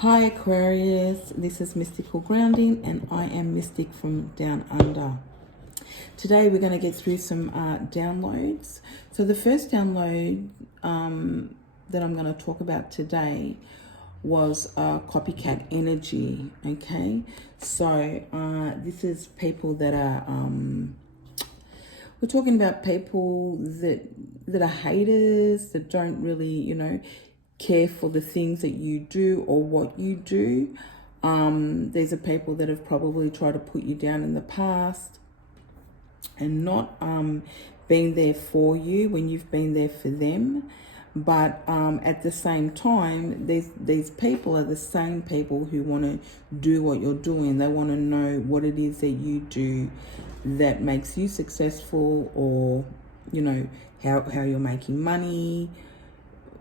Hi Aquarius, this is Mystical Grounding and I am Mystic from Down Under. Today we're going to get through some downloads. So the first download that I'm going to talk about today was copycat energy, okay? So this is people that are, we're talking about people that are haters, that don't really, care for the things that you do or what you do. These are people that have probably tried to put you down in the past and not been there for you when you've been there for them. But at the same time, these people are the same people who want to do what you're doing. They want to know what it is that you do that makes you successful, or how you're making money,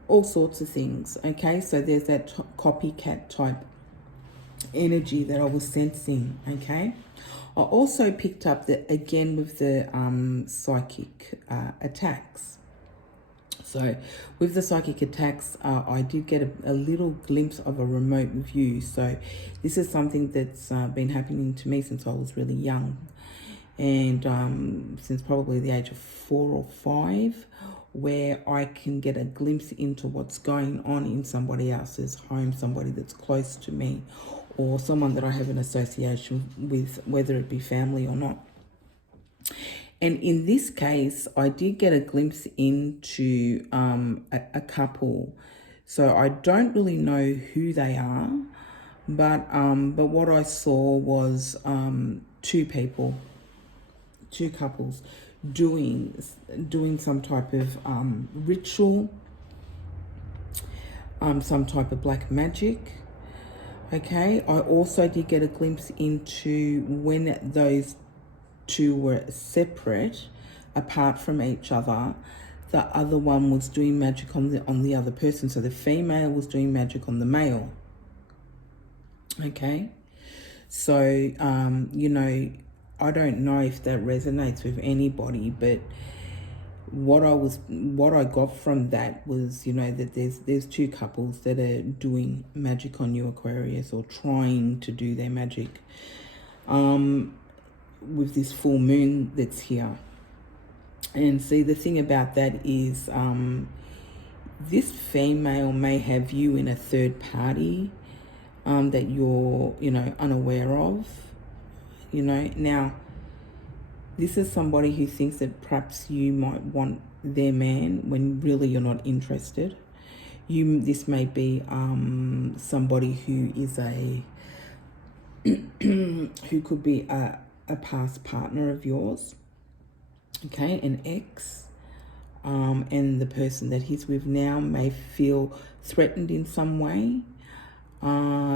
all sorts of things. Okay, so there's that copycat type energy that I was sensing. Okay, I also picked up that again with the psychic attacks. So with the psychic attacks, I did get a little glimpse of a remote view. So this is something that's been happening to me since I was really young, and since probably the age of 4 or 5, where I can get a glimpse into what's going on in somebody else's home, somebody that's close to me, or someone that I have an association with, whether it be family or not. And in this case, I did get a glimpse into a couple. So I don't really know who they are, but what I saw was two couples doing some type of ritual, some type of black magic. Okay, I also did get a glimpse into when those two were separate, apart from each other, the other one was doing magic on the other person. So the female was doing magic on the male. Okay, so I don't know if that resonates with anybody, but what I got from that was, that there's two couples that are doing magic on you, Aquarius, or trying to do their magic with this full moon that's here. And see, the thing about that is this female may have you in a third party that you're unaware of. Now this is somebody who thinks that perhaps you might want their man when really you're not interested. This may be somebody who is who could be a past partner of yours, okay, an ex, and the person that he's with now may feel threatened in some way.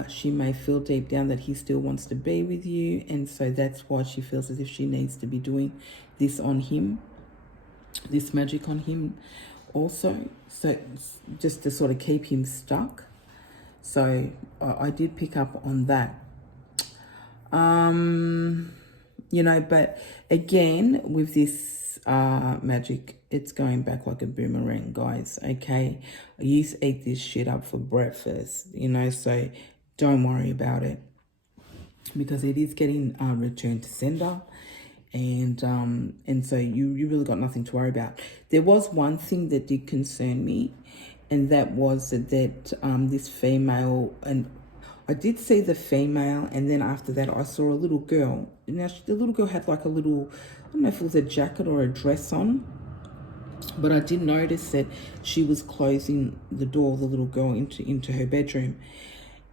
She may feel deep down that he still wants to be with you, and so that's why she feels as if she needs to be doing this on him, this magic on him also, so just to sort of keep him stuck. So I did pick up on that. But again, with this magic, it's going back like a boomerang, guys. Okay, I used to eat this shit up for breakfast, so don't worry about it, because it is getting returned to sender, and so you really got nothing to worry about. There was one thing that did concern me, and that was that this female, and I did see the female, and then after that I saw a little girl. Now the little girl had like a little, I don't know if it was a jacket or a dress on, but I did notice that she was closing the door, the little girl, into her bedroom.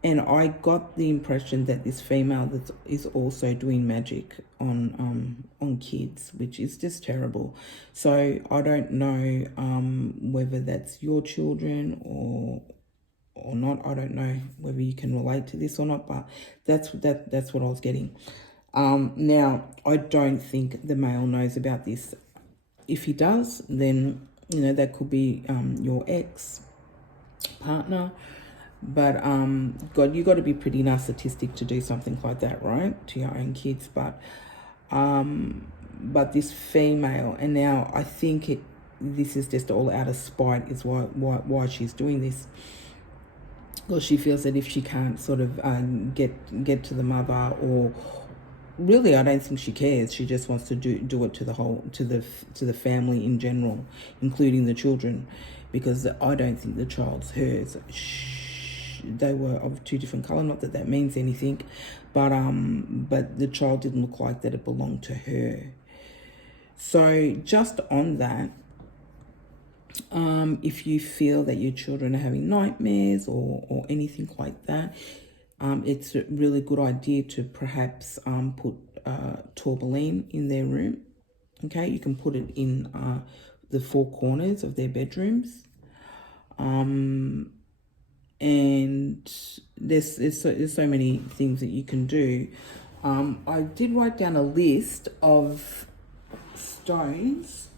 And I got the impression that this female that is also doing magic on kids, which is just terrible. So I don't know whether that's your children or not. I don't know whether you can relate to this or not, but that's what I was getting. Now I don't think the male knows about this. If he does, then that could be your ex partner. But God, you got to be pretty narcissistic to do something like that, right, to your own kids. But this female, and now I think this is just all out of spite, is why she's doing this. Or she feels that if she can't sort of get to the mother, or really, I don't think she cares. She just wants to do it to the family in general, including the children, because I don't think the child's hers. They were of two different color. Not that that means anything, but the child didn't look like that it belonged to her. So just on that, if you feel that your children are having nightmares or anything like that, it's a really good idea to perhaps put tourmaline in their room. Okay, you can put it in the four corners of their bedrooms. And there's so many things that you can do. I did write down a list of stones.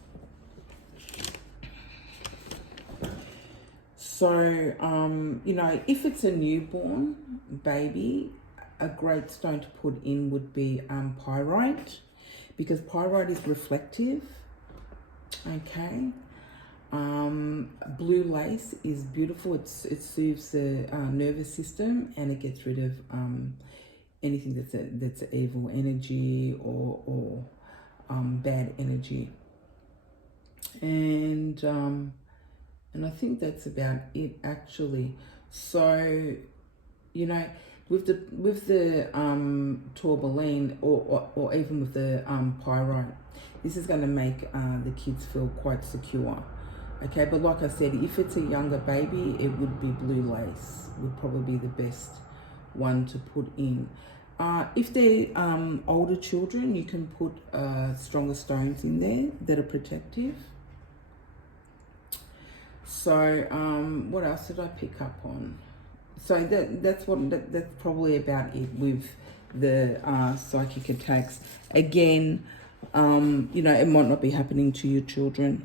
So, you know, if it's a newborn baby, a great stone to put in would be pyrite, because pyrite is reflective. Okay. Blue lace is beautiful. It soothes the nervous system, and it gets rid of anything that's evil energy or bad energy. And I think that's about it, actually. So, you know, with the tourmaline or even with the pyrite, this is going to make the kids feel quite secure. Okay, but like I said, if it's a younger baby, it would be blue lace would probably be the best one to put in. If they're older children, you can put stronger stones in there that are protective. So what else did I pick up on? So that's probably about it with the psychic attacks. Again, you know, it might not be happening to your children.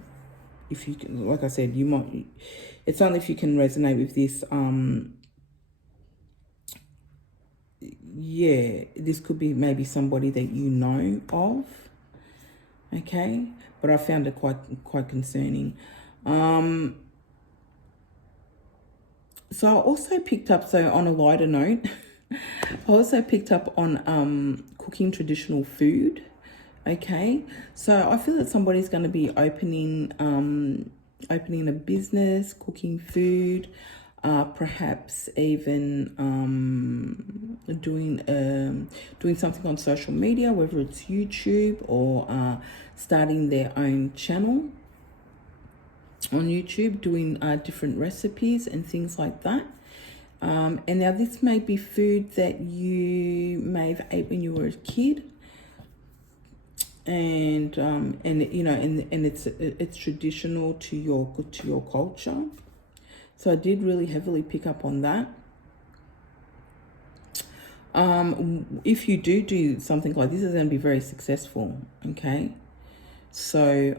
If you can, like I said, you might. It's only if you can resonate with this. Yeah, this could be maybe somebody that you know of. Okay, but I found it quite concerning. So I also picked up, so on a lighter note, I also picked up on cooking traditional food. Okay, so I feel that somebody's going to be opening a business, cooking food, perhaps even doing something on social media, whether it's YouTube or starting their own channel on YouTube, doing different recipes and things like that. And now this may be food that you may have ate when you were a kid, and you know, and it's traditional to your culture. So I did really heavily pick up on that. If you do something like this, it's going to be very successful. Okay. So,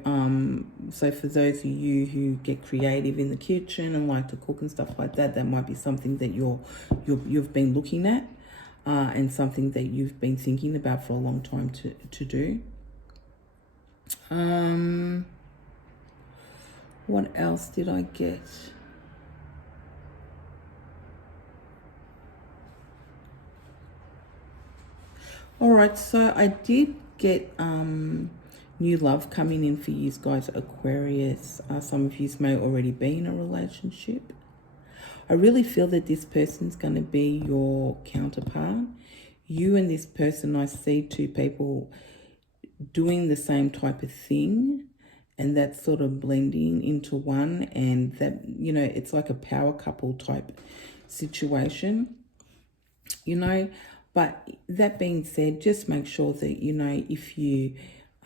so for those of you who get creative in the kitchen and like to cook and stuff like that, that might be something that you've been looking at, and something that you've been thinking about for a long time to do. What else did I get? All right, so I did get new love coming in for you guys, Aquarius. Some of you may already be in a relationship. I really feel that this person's going to be your counterpart. You and this person, I see two people doing the same type of thing, and that's sort of blending into one, and that, you know, it's like a power couple type situation, you know. But that being said, just make sure that, you know, if you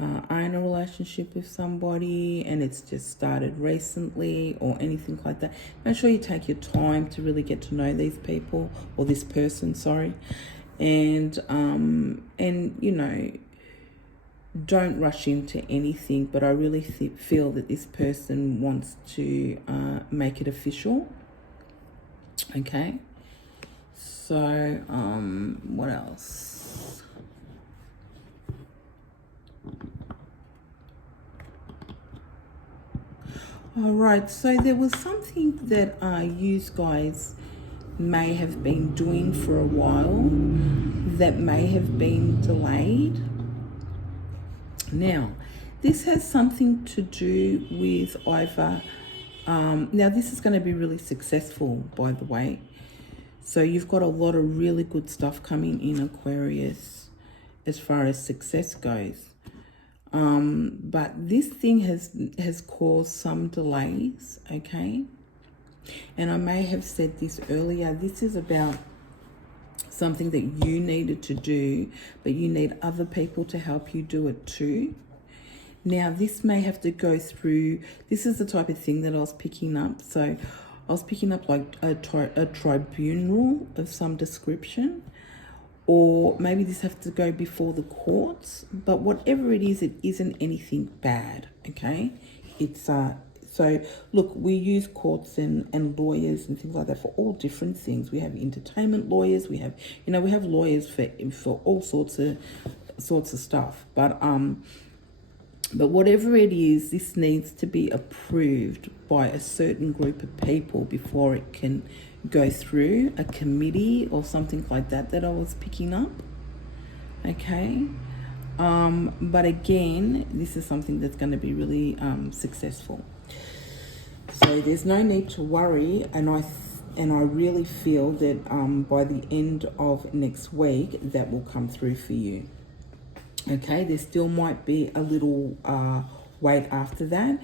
are in a relationship with somebody and it's just started recently or anything like that, make sure you take your time to really get to know these people, or this person, sorry. And you know, don't rush into anything, but I really feel that this person wants to make it official. Okay. So, what else? All right, so there was something that you guys may have been doing for a while that may have been delayed. Now, this has something to do with either, now this is going to be really successful, by the way. So you've got a lot of really good stuff coming in, Aquarius, as far as success goes. But this thing has caused some delays, okay? And I may have said this earlier. This is about something that you needed to do, but you need other people to help you do it too. Now, this may have to go through, this is the type of thing that I was picking up. So I was picking up like a tribunal of some description, or maybe this has to go before the courts. But whatever it isn't anything bad, okay? It's so look, we use courts and lawyers and things like that for all different things. We have entertainment lawyers, we have lawyers for all sorts of stuff. But whatever it is, this needs to be approved by a certain group of people before it can go through a committee or something like that I was picking up. Okay. But again, this is something that's going to be really successful. So there's no need to worry, and I really feel that by the end of next week that will come through for you. Okay, there still might be a little wait after that.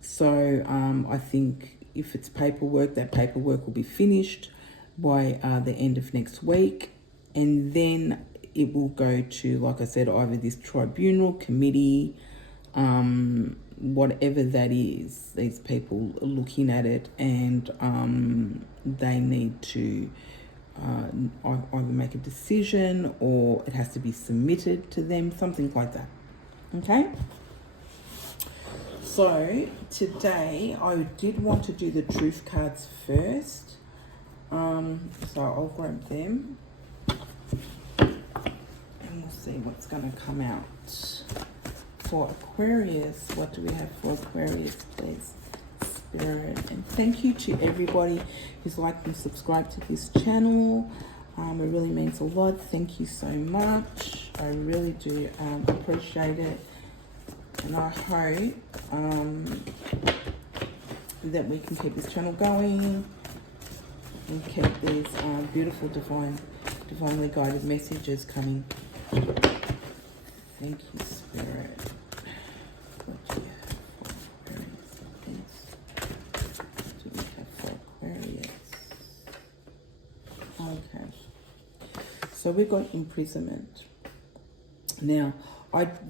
So I think if it's paperwork, that paperwork will be finished by the end of next week, and then it will go to, like I said, either this tribunal, committee, whatever that is. These people are looking at it, and they need to either make a decision, or it has to be submitted to them, something like that. Okay? So today I did want to do the truth cards first. So I'll grab them and we'll see what's going to come out. For Aquarius, what do we have for Aquarius, please? Spirit. And thank you to everybody who's liked and subscribed to this channel. It really means a lot. Thank you so much. I really do appreciate it. And I hope that we can keep this channel going and keep these beautiful, divinely guided messages coming. Thank you, Spirit. What do you have for Aquarius? What do we have for Aquarius? Okay. So we've got imprisonment. Now,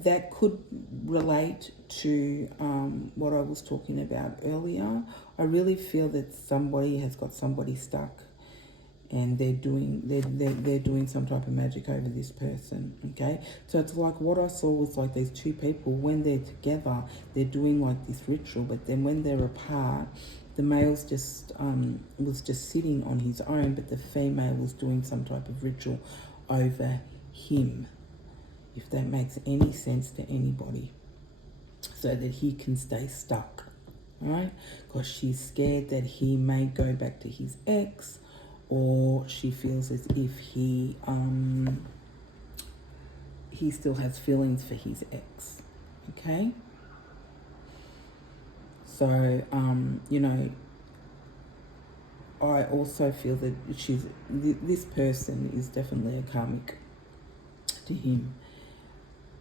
that could relate to what I was talking about earlier. I really feel that somebody has got somebody stuck, and they're doing some type of magic over this person. Okay, so it's like what I saw was like these two people, when they're together, they're doing like this ritual, but then when they're apart, the male's just was just sitting on his own, but the female was doing some type of ritual over him, if that makes any sense to anybody, so that he can stay stuck, all right? Because she's scared that he may go back to his ex, or she feels as if he still has feelings for his ex, okay? So, you know, I also feel that this person is definitely a karmic to him.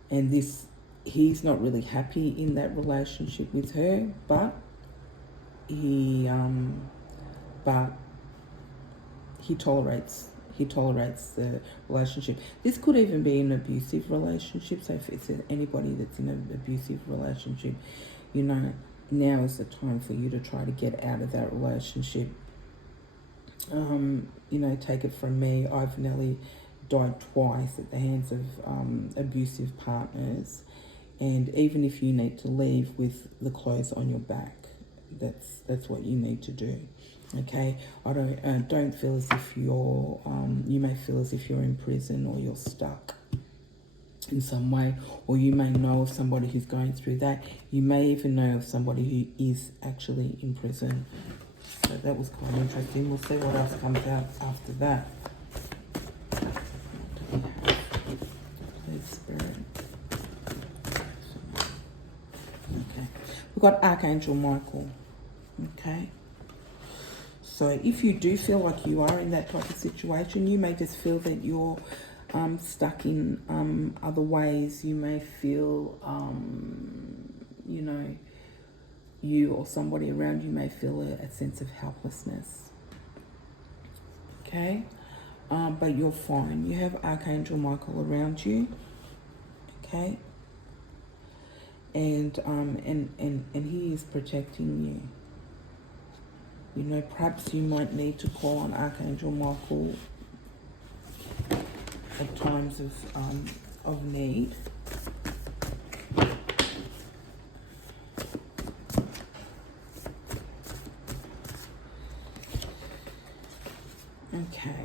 And he's not really happy in that relationship with her, but he tolerates the relationship. This could even be an abusive relationship. So if it's anybody that's in an abusive relationship, you know, now is the time for you to try to get out of that relationship. You know, take it from me, I've nearly died twice at the hands of abusive partners, and even if you need to leave with the clothes on your back, that's what you need to do. Okay, I don't feel as if you're you may feel as if you're in prison, or you're stuck in some way, or you may know of somebody who's going through that. You may even know of somebody who is actually in prison. So that was quite interesting. We'll see what else comes out after that. Please, Spirit. Okay. We've got Archangel Michael. Okay. So if you do feel like you are in that type of situation, you may just feel that you're stuck in other ways. You may feel, you know, you or somebody around you may feel a sense of helplessness. Okay, but you're fine. You have Archangel Michael around you. Okay, and he is protecting you. You know, perhaps you might need to call on Archangel Michael at times of need. Okay.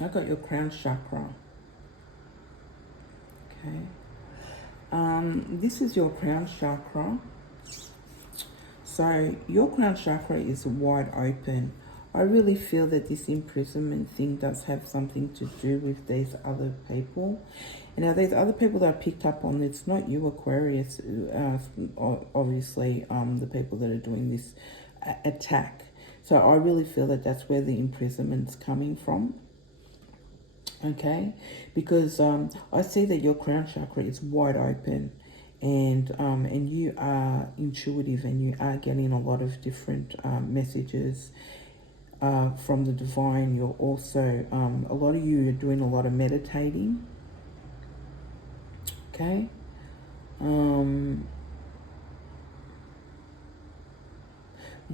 I got your crown chakra. Okay. This is your crown chakra. So your crown chakra is wide open. I really feel that this imprisonment thing does have something to do with these other people. And now these other people that I picked up on, it's not you, Aquarius, obviously, the people that are doing this attack. So I really feel that that's where the imprisonment's coming from. Okay, because I see that your crown chakra is wide open, and you are intuitive, and you are getting a lot of different messages from the divine. You're also a lot of you are doing a lot of meditating. Okay,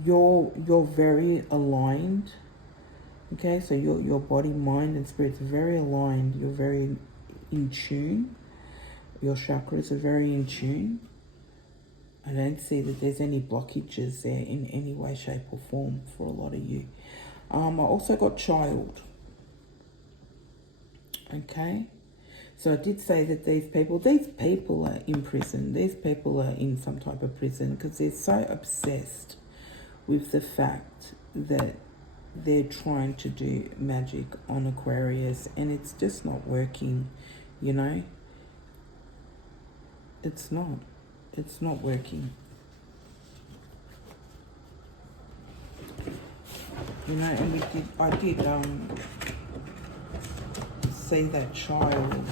you're very aligned. Okay, so your body, mind, and spirit are very aligned. You're very in tune. Your chakras are very in tune. I don't see that there's any blockages there in any way, shape, or form for a lot of you. I also got child. Okay, so I did say that these people are in prison. These people are in some type of prison because they're so obsessed with the fact that they're trying to do magic on Aquarius, and it's just not working, you know. It's not working. You know, and I did see that child.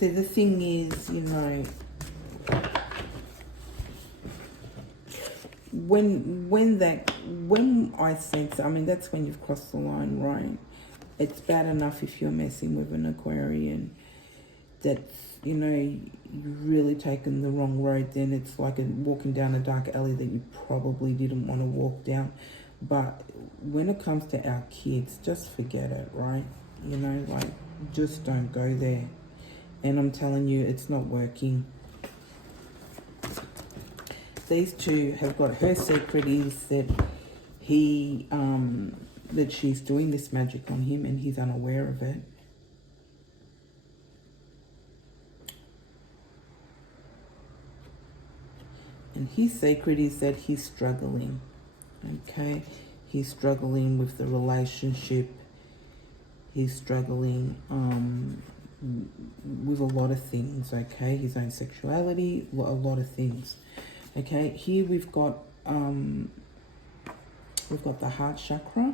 See, the thing is, you know, when I sense, I mean, that's when you've crossed the line, right? It's bad enough if you're messing with an Aquarian that, you know, you've really taken the wrong road. Then it's like walking down a dark alley that you probably didn't want to walk down. But when it comes to our kids, just forget it, right? You know, like, just don't go there. And I'm telling you, it's not working. These two have got, her secret is that that she's doing this magic on him and he's unaware of it. And his secret is that he's struggling. Okay, he's struggling with the relationship. He's struggling with a lot of things. Okay, his own sexuality, a lot of things. Okay, here we've got the heart chakra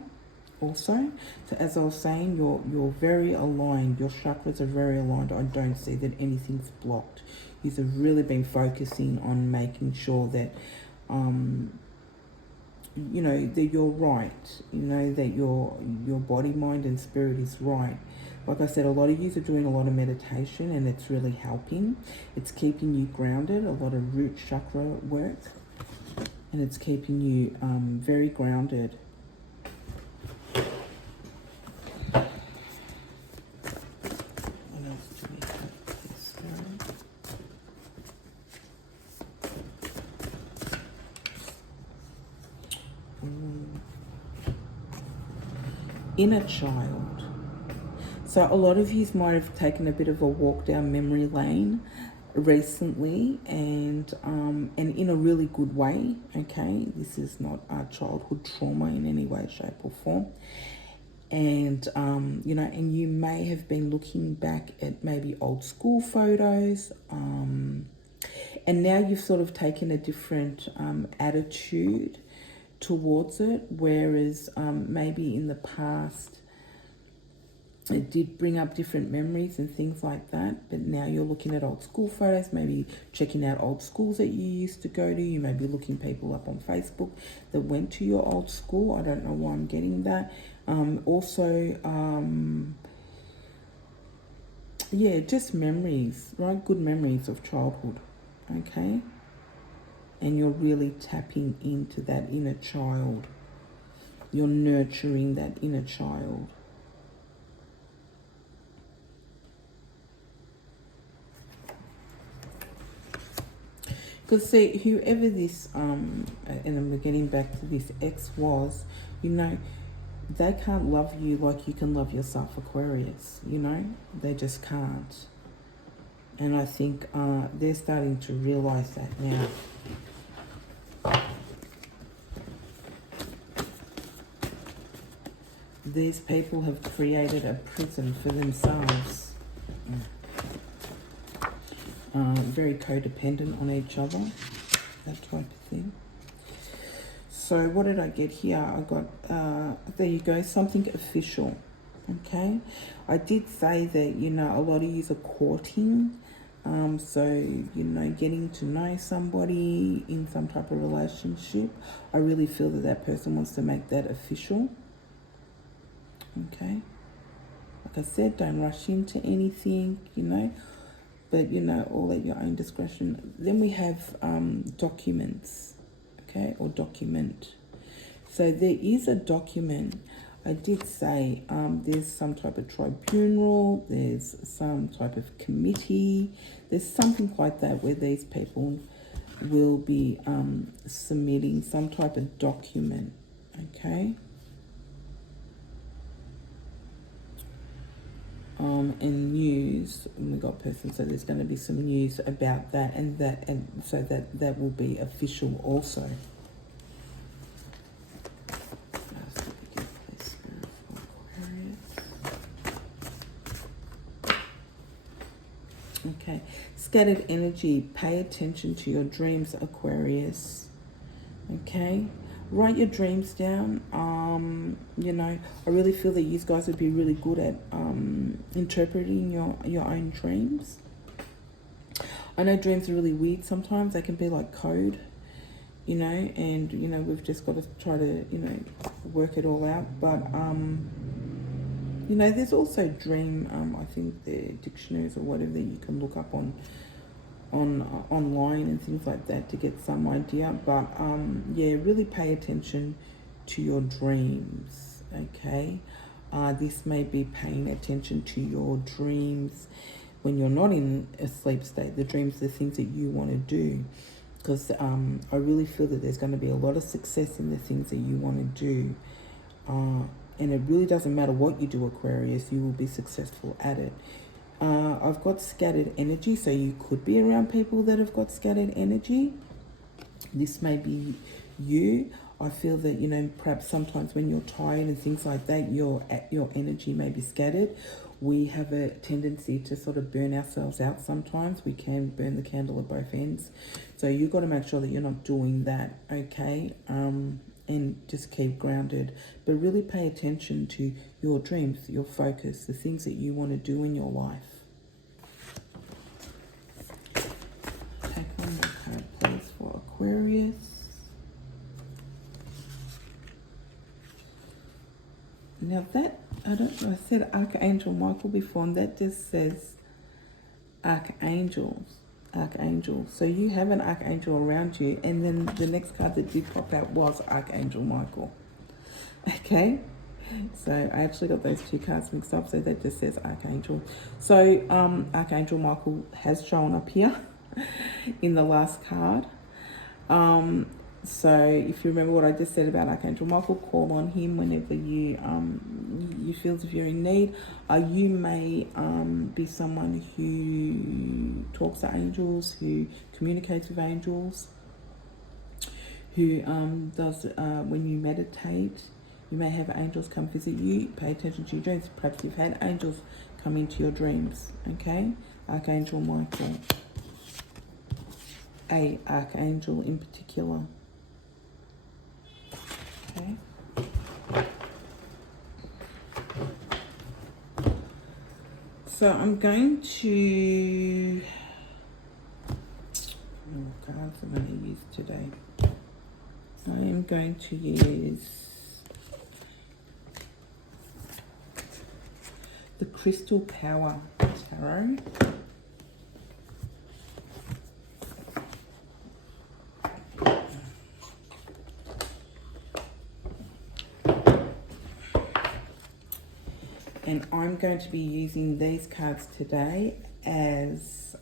also. So as I was saying, you're very aligned. Your chakras are very aligned. I don't see that anything's blocked. You've really been focusing on making sure that you know, that you're right. You know, that your body, mind, and spirit is right. Like I said, a lot of you are doing a lot of meditation, and it's really helping. It's keeping you grounded, a lot of root chakra work, and it's keeping you very grounded. What else do we have this time? Inner child. So a lot of you might have taken a bit of a walk down memory lane recently, and in a really good way. Okay, this is not a childhood trauma in any way, shape, or form. And you know, and you may have been looking back at maybe old school photos, and now you've sort of taken a different attitude towards it, whereas maybe in the past it did bring up different memories and things like that, but now you're looking at old school photos, maybe checking out old schools that you used to go to. You may be looking people up on Facebook that went to your old school. I don't know why I'm getting that. Yeah, just memories, right? Good memories of childhood, okay? And you're really tapping into that inner child. You're nurturing that inner child. Because see, whoever this, and then we're getting back to this ex was, you know, they can't love you like you can love yourself, Aquarius, you know? They just can't. And I think they're starting to realize that now. These people have created a prison for themselves. Very codependent on each other, that type of thing. So what did I get here? I got, there you go, something official, okay? I did say that, you know, a lot of you are courting, so, you know, getting to know somebody in some type of relationship. I really feel that that person wants to make that official, okay? Like I said, don't rush into anything, you know, but, you know, all at your own discretion. Then we have documents, okay, or document. So there is a document. I did say there's some type of tribunal, there's some type of committee, there's something like that where these people will be submitting some type of document, okay? And news, and we got person, so there's going to be some news about that, and so that will be official also. Okay, scattered energy. Pay attention to your dreams, Aquarius. Okay, write your dreams down. You know, I really feel that you guys would be really good at interpreting your own dreams. I know dreams are really weird sometimes. They can be like code, you know, and, you know, we've just got to try to, you know, work it all out. But, you know, there's also dream, I think the dictionaries or whatever that you can look up on online and things like that to get some idea. But, yeah, really pay attention to your dreams, okay? This may be paying attention to your dreams when you're not in a sleep state. The dreams, the things that you want to do, because I really feel that there's going to be a lot of success in the things that you want to do, and it really doesn't matter what you do, Aquarius, you will be successful at it. I've got scattered energy, so you could be around people that have got scattered energy. This may be you. I feel that, you know, perhaps sometimes when you're tired and things like that, your energy may be scattered. We have a tendency to sort of burn ourselves out sometimes. We can burn the candle at both ends. So you've got to make sure that you're not doing that, okay? And just keep grounded. But really pay attention to your dreams, your focus, the things that you want to do in your life. Take one more card, please, for Aquarius. Now that, I don't know, I said Archangel Michael before, and that just says archangels. So you have an archangel around you, and then the next card that did pop out was Archangel Michael. Okay, so I actually got those two cards mixed up, so that just says Archangel. So Archangel Michael has shown up here in the last card. So if you remember what I just said about Archangel Michael, call on him whenever you feel as if you're in need. You may be someone who talks to angels, who communicates with angels, who does when you meditate. You may have angels come visit you. Pay attention to your dreams. Perhaps you've had angels come into your dreams. Okay, Archangel Michael, a archangel in particular. Okay. So I'm going to cards I'm going to use today. I am going to use the Crystal Power Tarot. And I'm going to be using these cards today as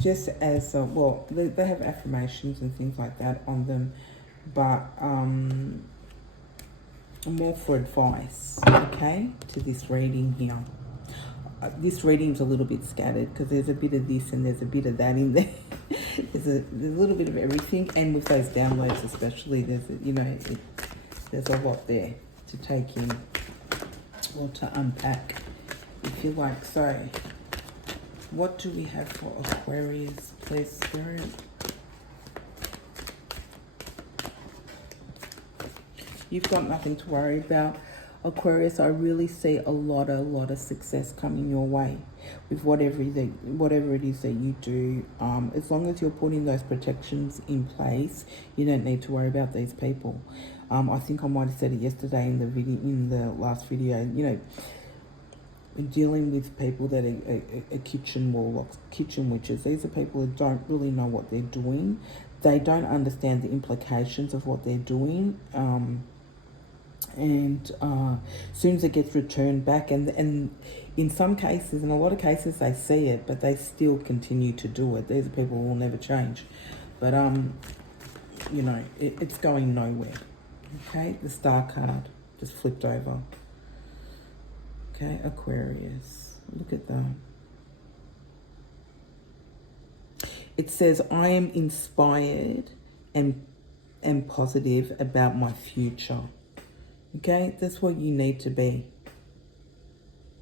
just as well, they have affirmations and things like that on them, but more for advice, okay, to this reading here. This reading's a little bit scattered because there's a bit of this and there's a bit of that in there. there's a little bit of everything, and with those downloads especially, there's a lot there to take in or to unpack, if you like. So, what do we have for Aquarius, please, Spirit? You've got nothing to worry about, Aquarius. I really see a lot of success coming your way with whatever it is that you do. As long as you're putting those protections in place, you don't need to worry about these people. I think I might have said it yesterday in the last video. You know, dealing with people that are kitchen warlocks, kitchen witches. These are people who don't really know what they're doing. They don't understand the implications of what they're doing. And as soon as it gets returned back, and in some cases, in a lot of cases, they see it, but they still continue to do it. These are people who will never change. But, you know, it's going nowhere. Okay, the Star card just flipped over. Okay, Aquarius. Look at that. It says, I am inspired and positive about my future. Okay, that's what you need to be.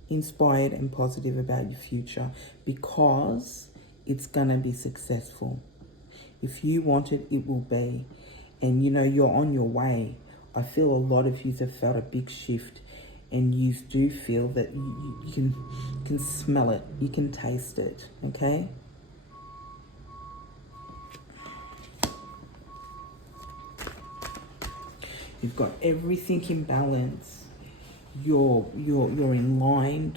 Inspired and positive about your future, because it's going to be successful. If you want it, it will be. And you know, you're on your way. I feel a lot of you have felt a big shift, and you do feel that you can smell it, you can taste it, okay? You've got everything in balance. You're in line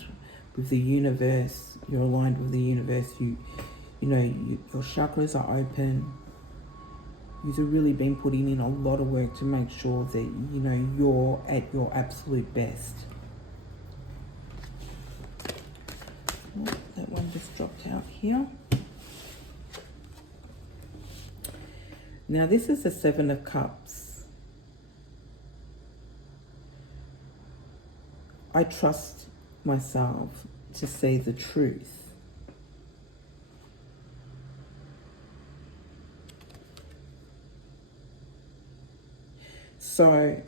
with the universe. You're aligned with the universe. You know, your chakras are open. You've really been putting in a lot of work to make sure that, you know, you're at your absolute best. Oh, that one just dropped out here. Now this is the Seven of Cups. I trust myself to see the truth. So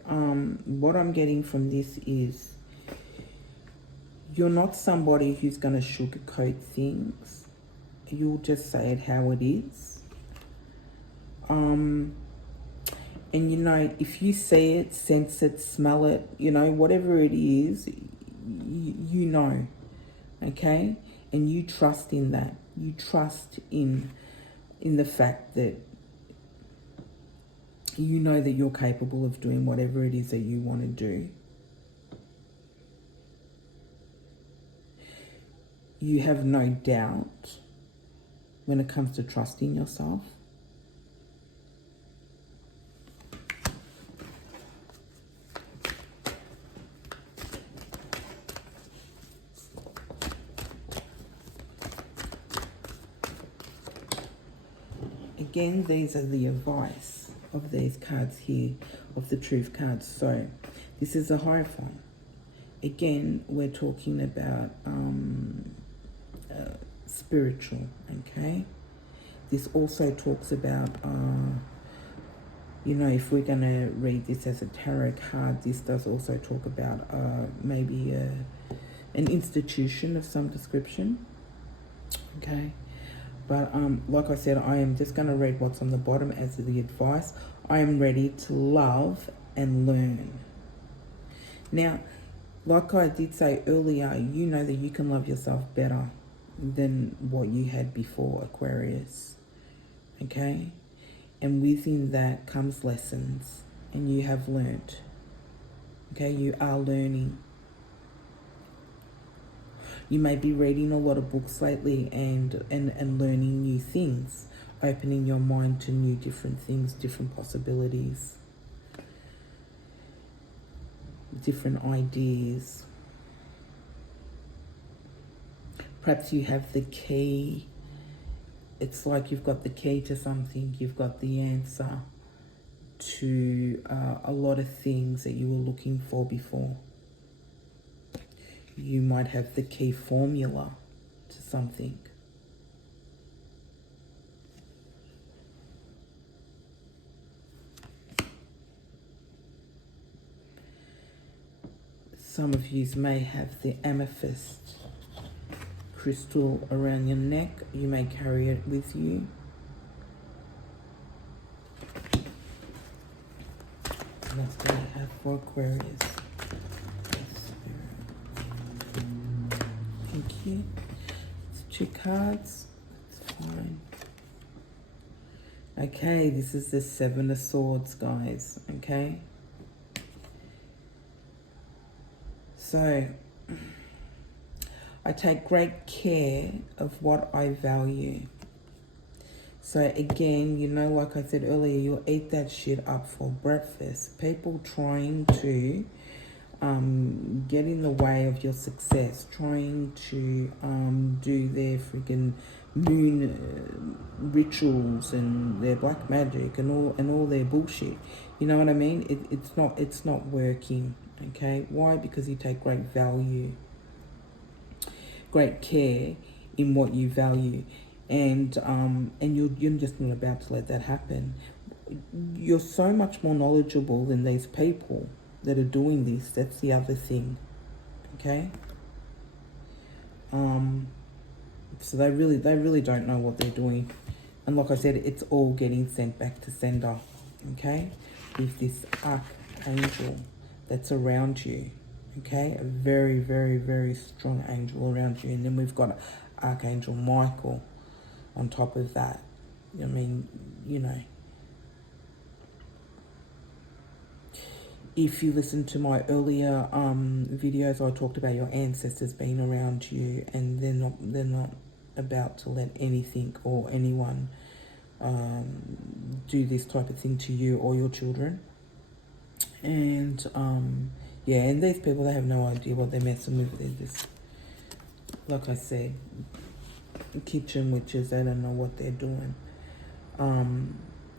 what I'm getting from this is, you're not somebody who's going to sugarcoat things. You'll just say it how it is. And you know, if you see it, sense it, smell it, you know, whatever it is, you know, okay? And you trust in that. You trust in the fact that you know that you're capable of doing whatever it is that you want to do. You have no doubt when it comes to trusting yourself. again, these are the advice of these cards here, of the truth cards. So this is a Hierophant. Again, we're talking about spiritual, okay? This also talks about, you know, if we're going to read this as a tarot card, this does also talk about maybe an institution of some description, okay? But like I said, I am just going to read what's on the bottom as the advice. I am ready to love and learn. Now, like I did say earlier, you know that you can love yourself better than what you had before, Aquarius. Okay? And within that comes lessons. And you have learnt. Okay? You are learning. You may be reading a lot of books lately and learning new things. Opening your mind to new different things, different possibilities. Different ideas. Perhaps you have the key. It's like you've got the key to something. You've got the answer to a lot of things that you were looking for before. You might have the key formula to something. Some of you may have the amethyst crystal around your neck. You may carry it with you. That's what I have for Aquarius. Thank you. It's 2 cards. It's fine. Okay, this is the 7 of Swords, guys. Okay. So, I take great care of what I value. So again, you know, like I said earlier, you'll eat that shit up for breakfast. People trying to get in the way of your success, trying to do their freaking moon rituals and their black magic and all their bullshit. You know what I mean? It's not working. Okay, why? Because you take great value, great care in what you value, and you're just not about to let that happen. You're so much more knowledgeable than these people that are doing this. That's the other thing. Okay. So they really don't know what they're doing, and like I said, it's all getting sent back to sender. Okay, with this archangel that's around you. Okay, a very, very, very strong angel around you. And then we've got Archangel Michael on top of that. I mean, you know, if you listen to my earlier videos, I talked about your ancestors being around you, and they're not about to let anything or anyone do this type of thing to you or your children. And yeah, and these people, they have no idea what they're messing with. They're just, like I said, kitchen witches. They don't know what they're doing.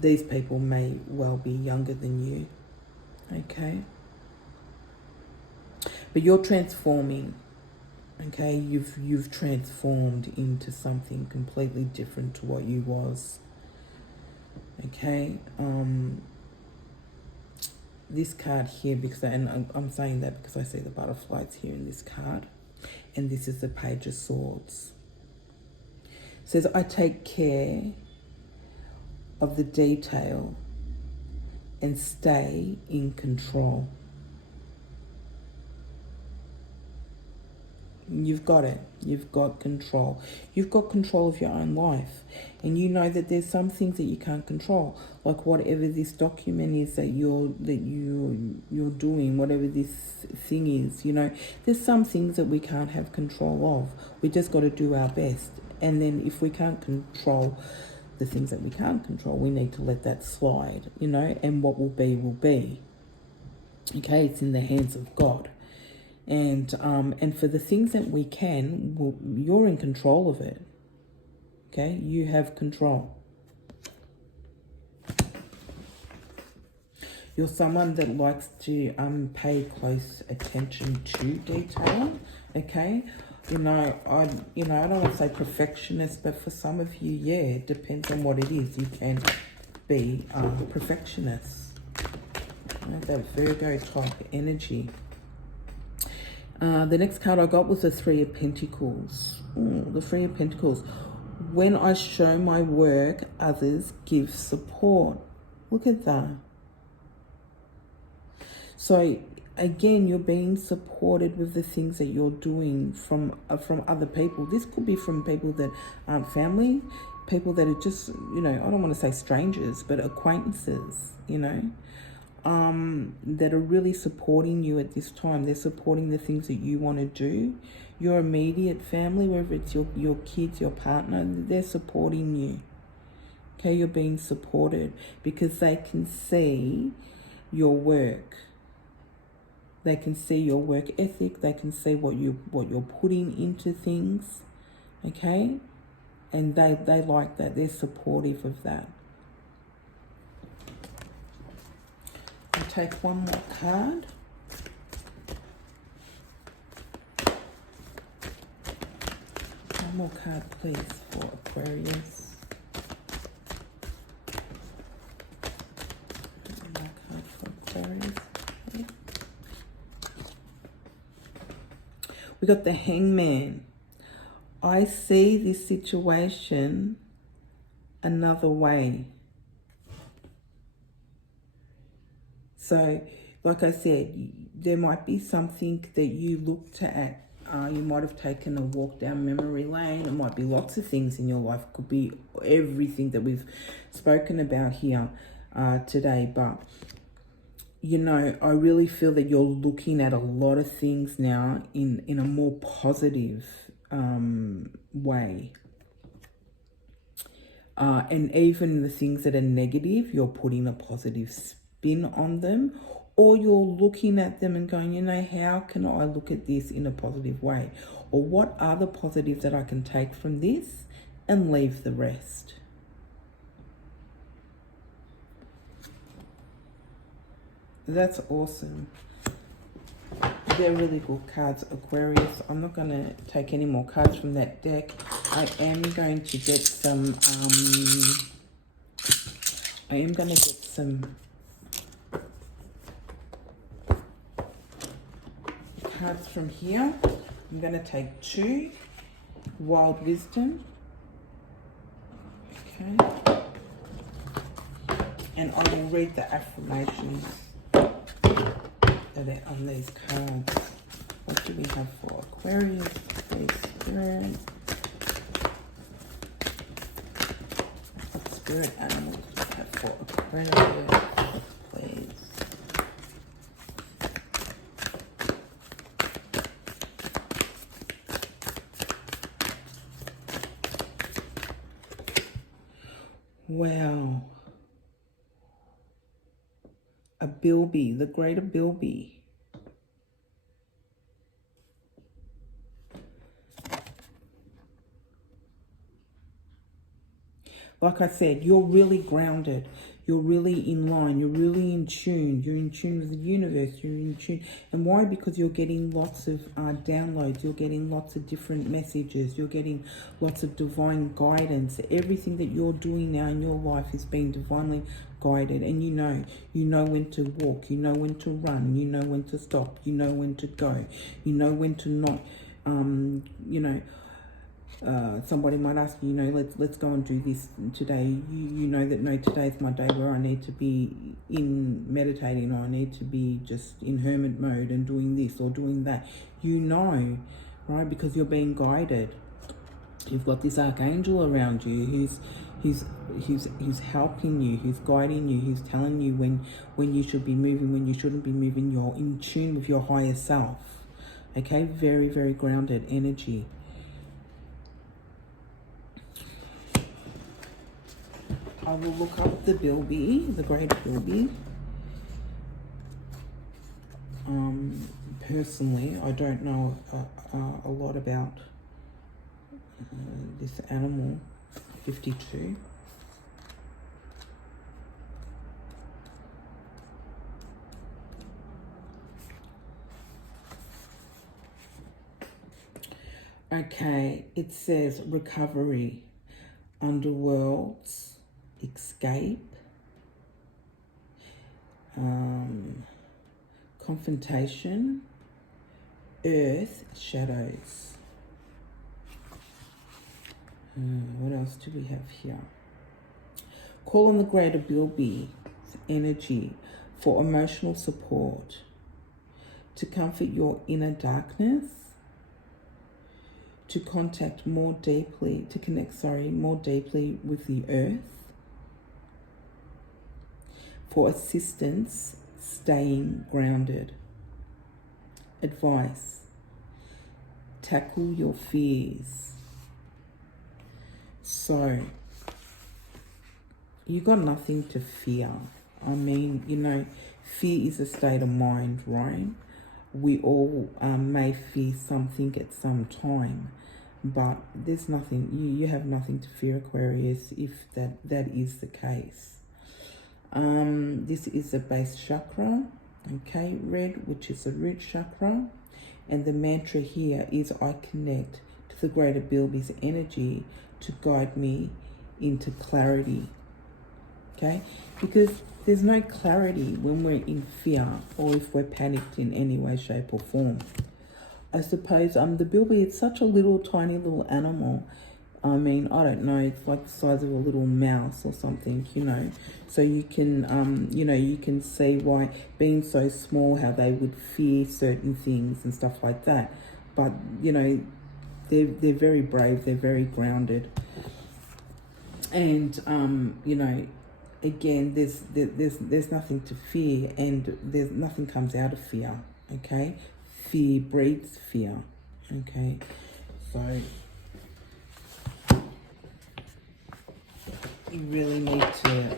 These people may well be younger than you. Okay, but you're transforming. Okay, you've transformed into something completely different to what you was. Okay, this card here, because I'm saying that because I see the butterflies here in this card, and this is the Page of Swords. It says, I take care of the detail and stay in control. You've got it. You've got control. You've got control of your own life. And you know that there's some things that you can't control. Like whatever this document is that you're doing, whatever this thing is, you know, there's some things that we can't have control of. We just got to do our best. And then if we can't control the things that we can't control, we need to let that slide, you know, and what will be will be. Okay, it's in the hands of God. And for the things that we can, well, you're in control of it. Okay, you have control. You're someone that likes to pay close attention to detail, okay? I don't want to say perfectionist, but for some of you, yeah, it depends on what it is. You can be perfectionist. That Virgo type energy. The next card I got was the Three of Pentacles. The Three of Pentacles. When I show my work, others give support. Look at that. So again, you're being supported with the things that you're doing from other people. This could be from people that aren't family, people that are just, I don't want to say strangers, but acquaintances, that are really supporting you at this time. They're supporting the things that you want to do. Your immediate family, whether it's your kids, your partner, they're supporting you. Okay, you're being supported because they can see your work. They can see your work ethic. They can see what you're putting into things, okay? And they like that. They're supportive of that. I'll take one more card. One more card, please, for Aquarius. One more card for Aquarius. Okay. We got the Hangman. I see this situation another way. So, like I said, there might be something that you looked at. You might have taken a walk down memory lane. It might be lots of things in your life. It could be everything that we've spoken about here today. But I really feel that you're looking at a lot of things now in a more positive way. And even the things that are negative, you're putting a positive spin on them, or you're looking at them and going, how can I look at this in a positive way? Or what are the positives that I can take from this and leave the rest? That's awesome. They're really good cards, Aquarius. I'm not going to take any more cards from that deck. I am going to get some, cards from here. I'm going to take 2. Wild Wisdom. Okay. And I will read the affirmations that are on these cards. What do we have for Aquarius? Please, Spirit. What spirit animals do we have for Aquarius? Please. Wow. A Bilby, the Greater Bilby. Like I said, you're really grounded. You're really in line. You're really in tune. You're in tune with the universe. You're in tune. And why? Because you're getting lots of downloads. You're getting lots of different messages. You're getting lots of divine guidance. Everything that you're doing now in your life is being divinely guided. And you know when to walk. You know when to run. You know when to stop. You know when to go. You know when to not, somebody might ask you, let's go and do this today. You know that, no, today's my day where I need to be in meditating, or I need to be just in hermit mode and doing this or doing that. Right? Because you're being guided. You've got this archangel around you who's helping you, who's guiding you, who's telling you when you should be moving, when you shouldn't be moving. You're in tune with your higher self. Okay, very, very grounded energy. I will look up the Bilby, the Greater Bilby. Personally, I don't know a lot about this animal, 52. Okay, it says recovery, underworlds, escape, confrontation, earth, shadows. What else do we have here? Call on the Greater Bilby energy for emotional support, to comfort your inner darkness, to connect more deeply with the earth, for assistance staying grounded. Advice: tackle your fears. So, you got nothing to fear. I mean, fear is a state of mind, right? We all may fear something at some time, but there's nothing, you have nothing to fear, Aquarius, if that is the case. This is the base chakra, okay, red, which is the root chakra, and the mantra here is I connect to the Greater Bilby's energy to guide me into clarity, okay? Because there's no clarity when we're in fear or if we're panicked in any way, shape or form. I suppose the bilby, it's such a little tiny little animal. I mean, I don't know, it's like the size of a little mouse or something, So you can, you can see why being so small, how they would fear certain things and stuff like that. But, they're very brave, they're very grounded. And, again, there's nothing to fear, and there's nothing comes out of fear, okay? Fear breeds fear, okay? So you really need to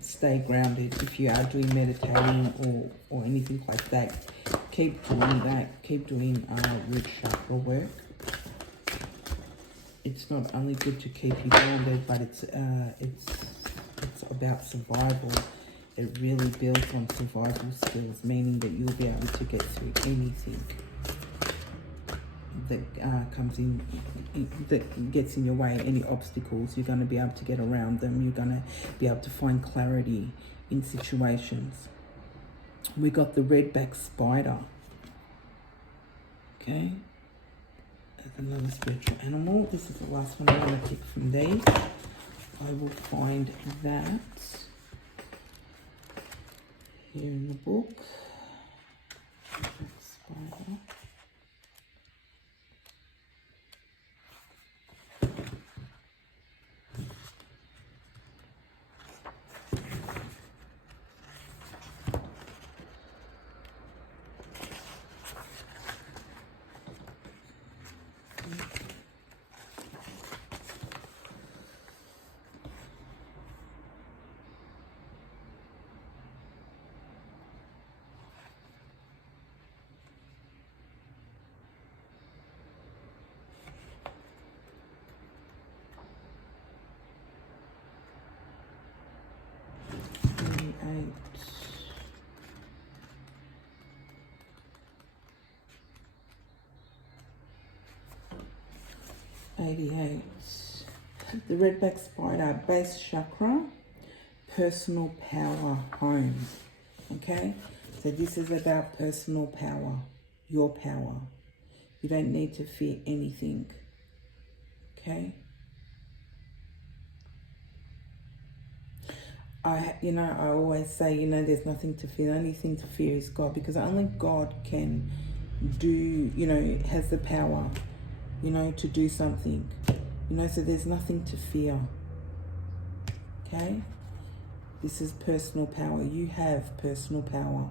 stay grounded if you are doing meditating or anything like that. Keep doing that. Keep doing root chakra work. It's not only good to keep you grounded, but it's about survival. It really builds on survival skills, meaning that you'll be able to get through anything that comes in, that gets in your way. Any obstacles, you're going to be able to get around them. You're going to be able to find clarity in situations. We got the redback spider. Okay. Another spiritual animal. This is the last one I'm going to pick from these. I will find that here in the book. Spider. The redback spider, base chakra, personal power, home. Okay, so this is about personal power, your power. You don't need to fear anything. Okay. I always say, there's nothing to fear. The only thing to fear is God, because only God can do, has the power, to do something, so there's nothing to fear. Okay? This is personal power. You have personal power.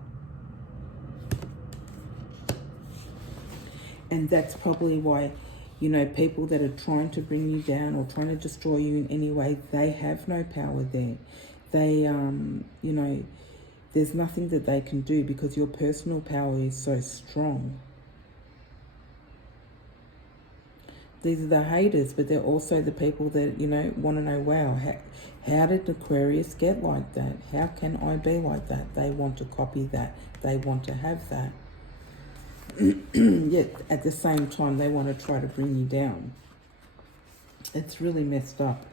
And that's probably why, people that are trying to bring you down or trying to destroy you in any way, they have no power there. They, there's nothing that they can do because your personal power is so strong. These are the haters, but they're also the people that, want to know, wow, how did Aquarius get like that? How can I be like that? They want to copy that. They want to have that. yet at the same time they want to try to bring you down. It's really messed up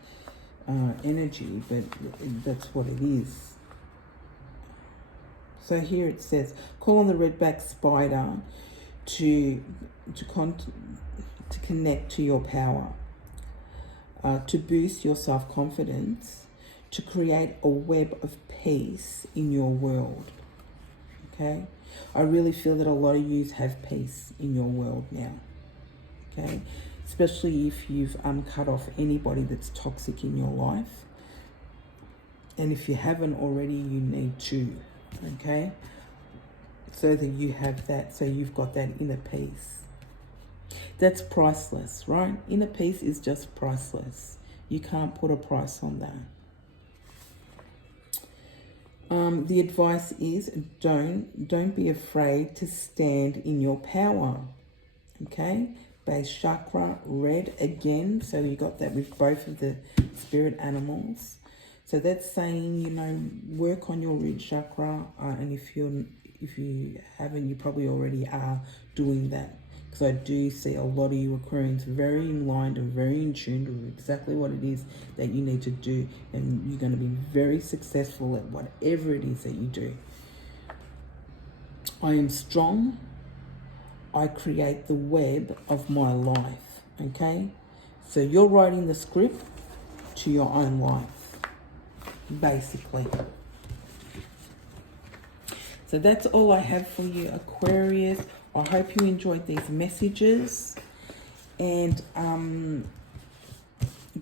energy, but that's what it is. So here it says, call on the redback spider to connect to your power, to boost your self-confidence, to create a web of peace in your world. Okay, I really feel that a lot of you have peace in your world now. Okay, especially if you've cut off anybody that's toxic in your life, and if you haven't already, you need to. Okay, so that you have that, so you've got that inner peace. That's priceless, right? Inner peace is just priceless. You can't put a price on that. The advice is don't be afraid to stand in your power. Okay, base chakra red again, so you got that with both of the spirit animals. So that's saying, you know, work on your root chakra, and if you haven't, you probably already are doing that, because I do see a lot of you Aquarians very in line and very in tune to exactly what it is that you need to do, and you're going to be very successful at whatever it is that you do. I am strong. I create the web of my life. Okay, so you're writing the script to your own life, basically. So that's all I have for you, Aquarius. I hope you enjoyed these messages, and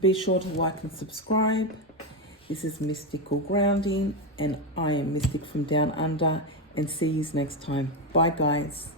be sure to like and subscribe. This is Mystical Grounding, and I am Mystic from Down Under, and see you next time. Bye, guys.